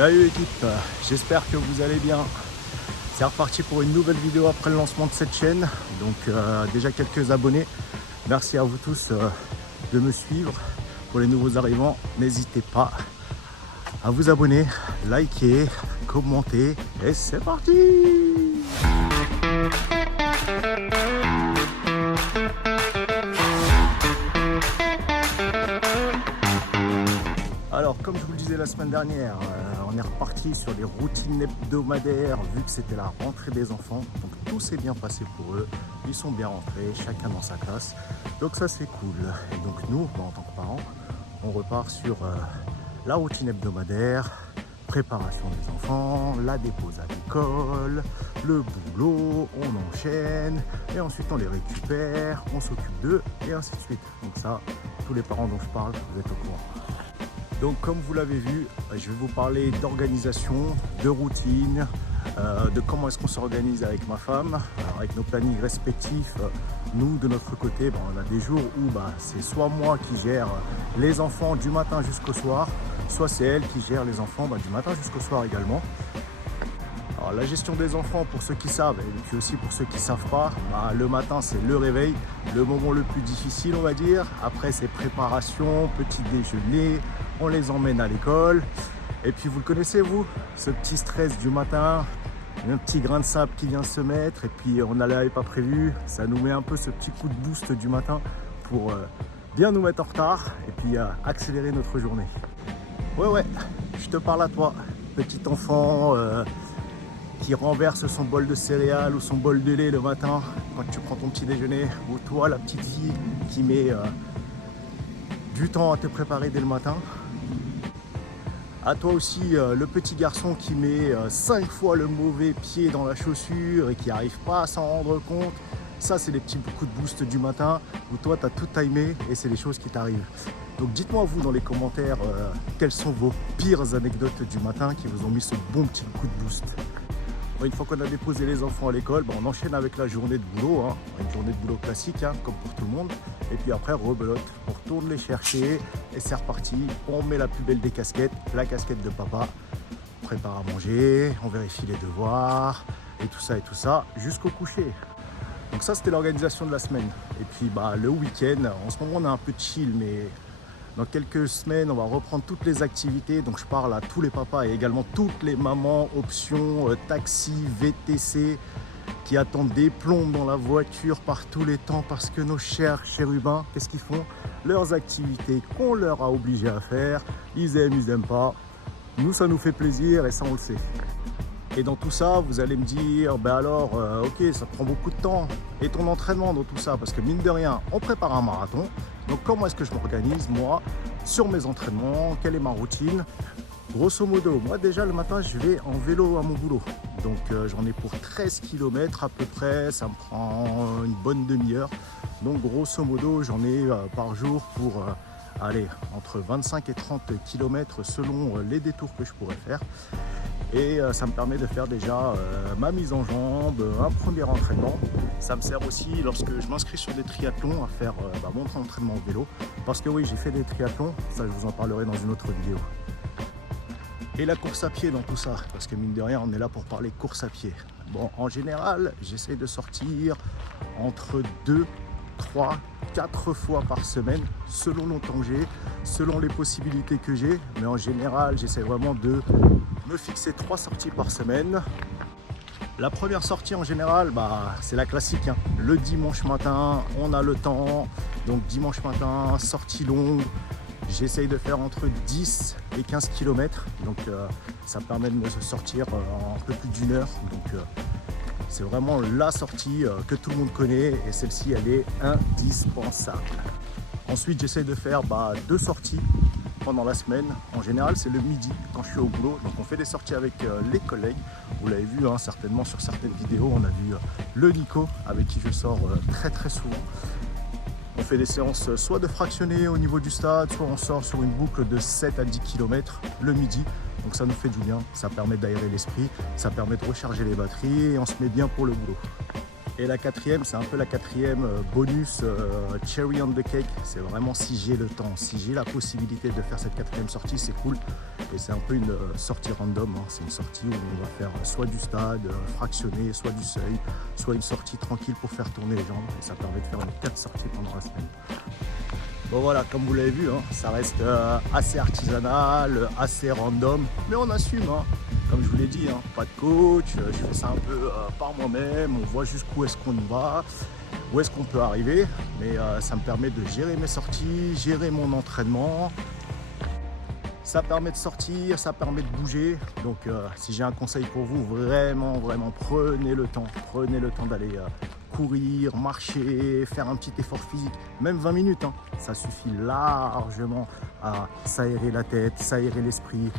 Salut l'équipe, j'espère que vous allez bien. C'est reparti pour une nouvelle vidéo après le lancement de cette chaîne. Donc déjà quelques abonnés. Merci à vous tous de me suivre. Pour les nouveaux arrivants, n'hésitez pas à vous abonner, liker, commenter et c'est parti. Alors comme je vous le disais la semaine dernière, on est reparti sur les routines hebdomadaires vu que c'était la rentrée des enfants. Donc tout s'est bien passé pour eux, ils sont bien rentrés, chacun dans sa classe. Donc ça c'est cool. Et donc nous, en tant que parents, on repart sur la routine hebdomadaire, préparation des enfants, la dépose à l'école, le boulot, on enchaîne et ensuite on les récupère, on s'occupe d'eux et ainsi de suite. Donc ça, tous les parents dont je parle, vous êtes au courant. Donc comme vous l'avez vu, je vais vous parler d'organisation, de routine, de comment est-ce qu'on s'organise avec ma femme, avec nos plannings respectifs. Nous, de notre côté, on a des jours où c'est soit moi qui gère les enfants du matin jusqu'au soir, soit c'est elle qui gère les enfants du matin jusqu'au soir également. Alors la gestion des enfants, pour ceux qui savent, et puis aussi pour ceux qui ne savent pas, le matin c'est le réveil, le moment le plus difficile on va dire. Après c'est préparation, petit déjeuner, on les emmène à l'école. Et puis vous le connaissez vous, ce petit stress du matin, un petit grain de sable qui vient se mettre et puis on n'avait pas prévu, ça nous met un peu ce petit coup de boost du matin pour bien nous mettre en retard et puis accélérer notre journée. Ouais, je te parle à toi, petit enfant qui renverse son bol de céréales ou son bol de lait le matin quand tu prends ton petit déjeuner, ou toi la petite fille qui met du temps à te préparer dès le matin. À toi aussi le petit garçon qui met 5 fois le mauvais pied dans la chaussure et qui n'arrive pas à s'en rendre compte. Ça c'est des petits coups de boost du matin où toi tu as tout timé et c'est des choses qui t'arrivent. Donc dites-moi vous dans les commentaires quelles sont vos pires anecdotes du matin qui vous ont mis ce bon petit coup de boost. Une fois qu'on a déposé les enfants à l'école, on enchaîne avec la journée de boulot, une journée de boulot classique comme pour tout le monde. Et puis après rebelote, on retourne les chercher et c'est reparti. On met la plus belle des casquettes, la casquette de papa, on prépare à manger, on vérifie les devoirs et tout ça jusqu'au coucher. Donc ça c'était l'organisation de la semaine. Et puis le week-end, en ce moment on est un peu chill, mais dans quelques semaines, on va reprendre toutes les activités. Donc je parle à tous les papas et également toutes les mamans, options, taxi, VTC, qui attendent des plombes dans la voiture par tous les temps parce que nos chers chérubins, qu'est-ce qu'ils font? Leurs activités qu'on leur a obligés à faire, ils aiment pas. Nous, ça nous fait plaisir et ça, on le sait. Et dans tout ça, vous allez me dire, ok, ça prend beaucoup de temps. Et ton entraînement dans tout ça? Parce que mine de rien, on prépare un marathon. Donc comment est-ce que je m'organise, moi, sur mes entraînements? Quelle est ma routine? Grosso modo, moi déjà le matin, je vais en vélo à mon boulot. Donc j'en ai pour 13 km à peu près, ça me prend une bonne demi-heure. Donc grosso modo, j'en ai par jour pour entre 25 et 30 km selon les détours que je pourrais faire. Et ça me permet de faire déjà ma mise en jambe, un premier entraînement. Ça me sert aussi lorsque je m'inscris sur des triathlons à faire mon entraînement en vélo. Parce que oui, j'ai fait des triathlons, ça je vous en parlerai dans une autre vidéo. Et la course à pied dans tout ça, parce que mine de rien, on est là pour parler course à pied. Bon, en général, j'essaie de sortir entre 2, 3, 4 fois par semaine, selon le temps que j'ai, selon les possibilités que j'ai. Mais en général, j'essaie vraiment de me fixer 3 sorties par semaine. La première sortie en général, c'est la classique. Le dimanche matin, on a le temps. Donc dimanche matin, sortie longue. J'essaye de faire entre 10 et 15 km. Donc ça me permet de me sortir en un peu plus d'une heure. Donc c'est vraiment la sortie que tout le monde connaît et celle-ci, elle est indispensable. Ensuite, j'essaye de faire 2 sorties pendant la semaine. En général, c'est le midi quand je suis au boulot. Donc on fait des sorties avec les collègues. Vous l'avez vu certainement sur certaines vidéos. On a vu le Nico avec qui je sors très souvent. On fait des séances soit de fractionnés au niveau du stade, soit on sort sur une boucle de 7 à 10 km le midi. Donc ça nous fait du bien, ça permet d'aérer l'esprit, ça permet de recharger les batteries et on se met bien pour le boulot. Et la quatrième, c'est un peu la quatrième bonus cherry on the cake. C'est vraiment si j'ai le temps, si j'ai la possibilité de faire cette quatrième sortie, c'est cool. Et c'est un peu une sortie random, hein. C'est une sortie où on va faire soit du stade fractionné, soit du seuil, soit une sortie tranquille pour faire tourner les jambes. Et ça permet de faire 4 sorties pendant la semaine. Bon voilà, comme vous l'avez vu, hein, ça reste assez artisanal, assez random, mais on assume. Hein. Comme je vous l'ai dit, hein, pas de coach, je fais ça un peu par moi-même, on voit jusqu'où est-ce qu'on va, où est-ce qu'on peut arriver, mais ça me permet de gérer mes sorties, gérer mon entraînement. Ça permet de sortir, ça permet de bouger. Donc si j'ai un conseil pour vous, vraiment, vraiment, prenez le temps d'aller courir, marcher, faire un petit effort physique, même 20 minutes, hein, ça suffit largement à s'aérer la tête, s'aérer l'esprit,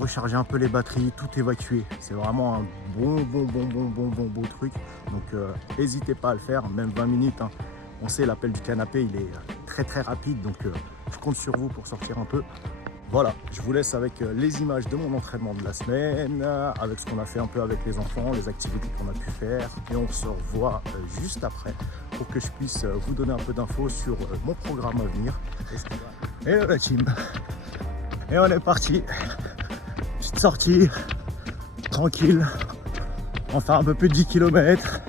recharger un peu les batteries, tout évacuer. C'est vraiment un beau truc. Donc n'hésitez pas à le faire, même 20 minutes. Hein. On sait, l'appel du canapé, il est très rapide, donc je compte sur vous pour sortir un peu. Voilà, je vous laisse avec les images de mon entraînement de la semaine, avec ce qu'on a fait un peu avec les enfants, les activités qu'on a pu faire. Et on se revoit juste après pour que je puisse vous donner un peu d'infos sur mon programme à venir. Et la team. Et on est parti. Petite sortie, tranquille. On va faire un peu plus de 10 km.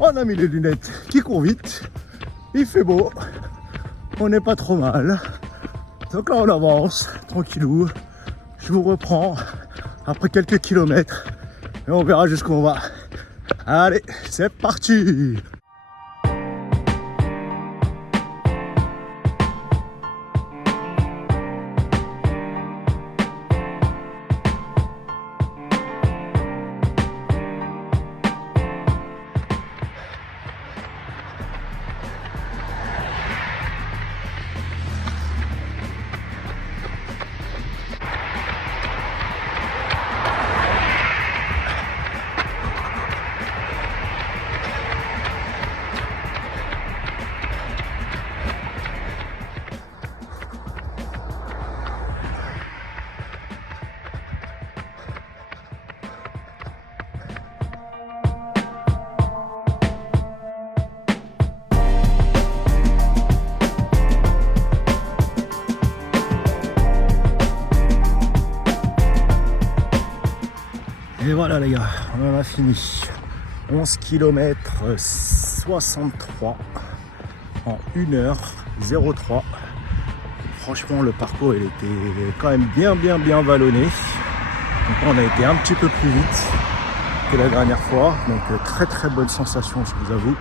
On a mis les lunettes qui courent vite. Il fait beau. On n'est pas trop mal. Donc là on avance, tranquillou, je vous reprends après quelques kilomètres et on verra jusqu'où on va. Allez, c'est parti! Et voilà les gars, on en a fini. 11 km 63 en 1h03. Franchement le parcours il était quand même bien vallonné. Donc on a été un petit peu plus vite que la dernière fois. Donc très bonne sensation, je vous avoue.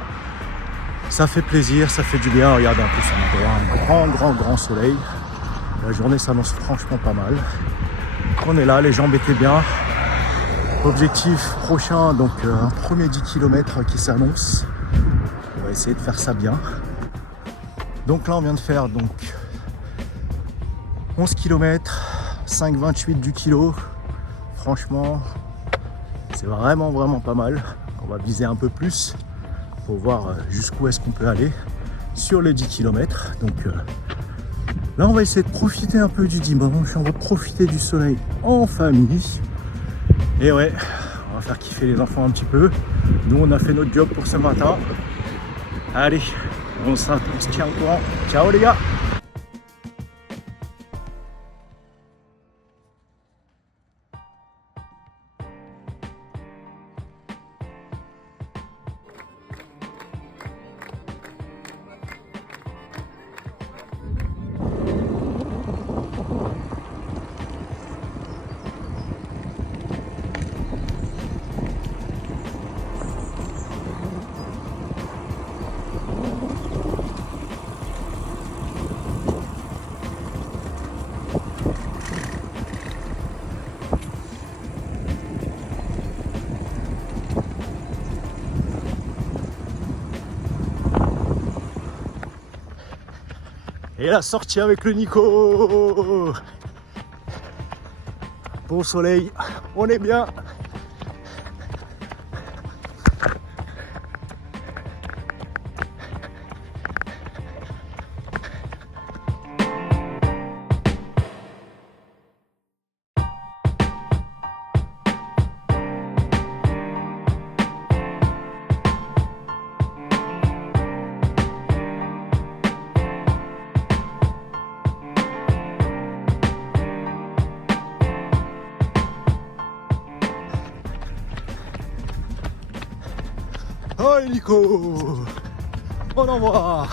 Ça fait plaisir, ça fait du bien. Regardez un peu, on a un grand soleil. La journée s'annonce franchement pas mal. On est là, les jambes étaient bien. Objectif prochain, donc un premier 10 km qui s'annonce. On va essayer de faire ça bien. Donc là on vient de faire donc 11 km, 5,28 du kilo. Franchement, c'est vraiment pas mal. On va viser un peu plus pour voir jusqu'où est-ce qu'on peut aller sur les 10 km. Donc là on va essayer de profiter un peu du dimanche, on va profiter du soleil en famille. Et ouais, on va faire kiffer les enfants un petit peu. Nous, on a fait notre job pour ce matin. Allez, on se tient au courant. Ciao les gars! Et la sortie avec le Nico. Bon soleil, on est bien. Oh hélico. On envoie.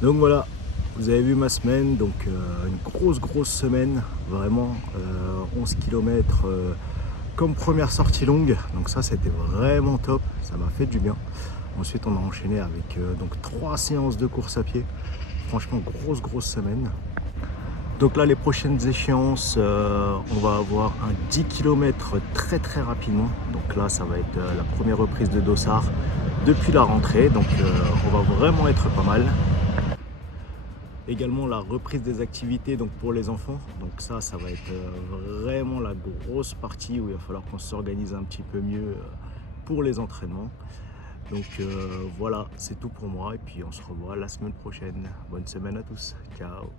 Donc voilà, vous avez vu ma semaine, donc une grosse semaine, vraiment 11 km comme première sortie longue, donc ça c'était vraiment top, ça m'a fait du bien. Ensuite on a enchaîné avec donc 3 séances de course à pied, franchement grosse semaine. Donc là les prochaines échéances, on va avoir un 10 km très rapidement, donc là ça va être la première reprise de dossard depuis la rentrée, donc on va vraiment être pas mal. Également la reprise des activités donc pour les enfants, donc ça va être vraiment la grosse partie où il va falloir qu'on s'organise un petit peu mieux pour les entraînements. Donc voilà, c'est tout pour moi et puis on se revoit la semaine prochaine. Bonne semaine à tous, ciao.